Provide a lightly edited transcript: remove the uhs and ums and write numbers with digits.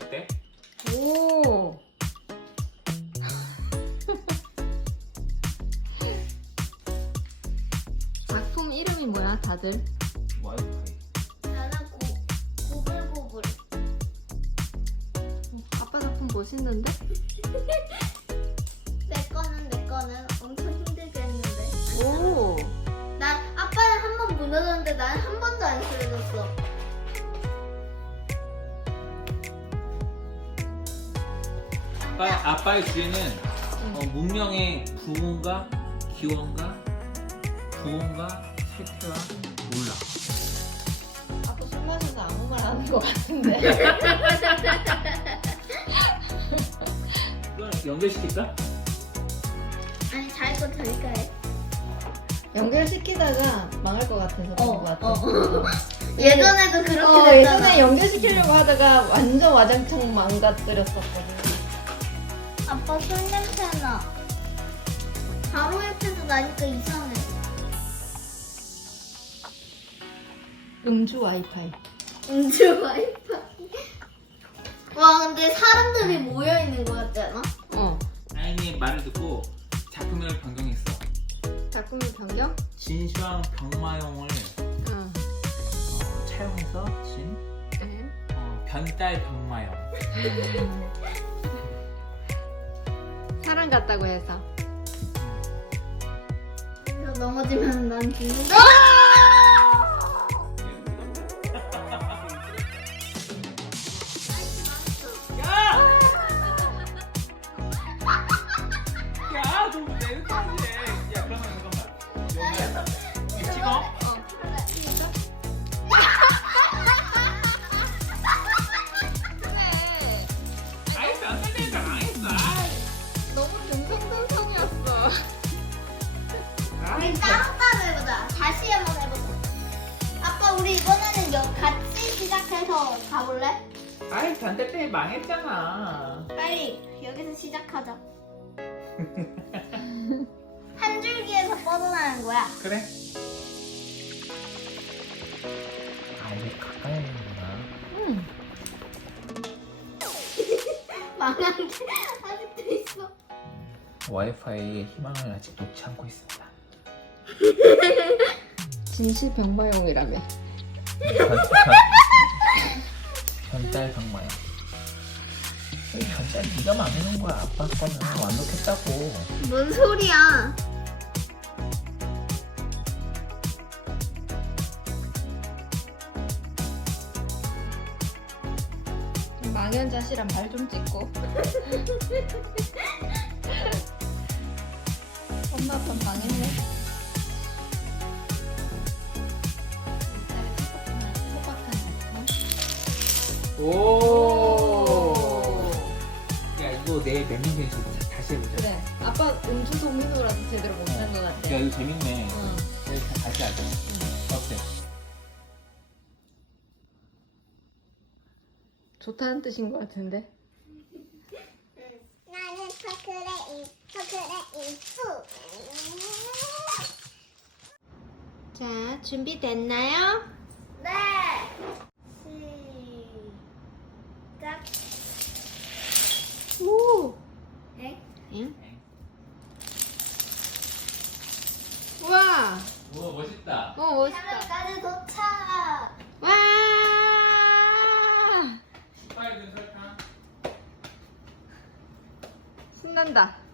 어때? 오. 작품 이름이 뭐야, 다들? 와이파이. 나는 고불고불. 아빠 작품 멋있는데? 내 거는 엄청 힘들게 했는데. 오. 난 아빠는 한 번 무너졌는데 나는 한 번도 안 쓰러졌어. 아빠의 주제는 문명의 부흥과 기원과 부흥과 쇠퇴와 몰라. 아빠 술 마셔서 아무 말 안 하는 것 같은데. 이걸 연결시킬까? 아니 자기 거 자기가 해. 연결시키다가 망할 것 같아서 그런 것 같아. 예전에도 그렇게 됐잖아. 예전에 연결시키려고 하다가 완전 와장창 망가뜨렸었거든. 아빠 술 냄새 나. 바로 옆에서 나니까 이상해. 음주 와이파이. 음주 와이파이. 와 근데 사람들이 모여 있는 것 같지 않아? 아이니의 말을 듣고 작품명을 변경했어. 작품의 변경? 진시황 병마용을 응. 차용해서 네. 변달 병마용. 사람 같다고 해서. 그래서 넘어지면 난 죽는다. 야, 너무 내 탓이야. 야, 그러면 잠깐만. 이거 찍어? 그래. 아이스 안 살리니까 망했어. 너무 듬성듬성이었어. 우리 따로따로 해보자. 다시 한번 해보자. 아빠 우리 이번에는 같이 시작해서 가볼래? 아이스 안될 때 망했잖아. 빨리 여기서 시작하자. 한 줄기에서 뻗어나는 거야. 그래? 아, 이게 가까이 있는구나. 응. 망한 게 아직도 있어. 와이파이의 희망을 아직 놓지 않고 있습니다. 진시 병마용이라며. 변달 병마용. 변달 네가 망해놓은 거야. 아빠 거는 완벽했다고. 뭔 소리야? 망연자실한 발 좀 찍고. 엄마 아빠 망했네. 오. 야, 이거 내 맹맹해서 다시 해보자. 그래. 아빠 음주 도미노라서 제대로 못한 것 같아. 야, 이거 재밌네. 응. 다시 하자. 어때? 좋다는 뜻인 것 같은데. 나는 터크레인 후. 자, 준비됐나요? 네. 시작. 오! 에? 응? 우와! 우와, 멋있다. 멋있다. 하늘까지 도착. 와! 빨리 설탕. 신난다.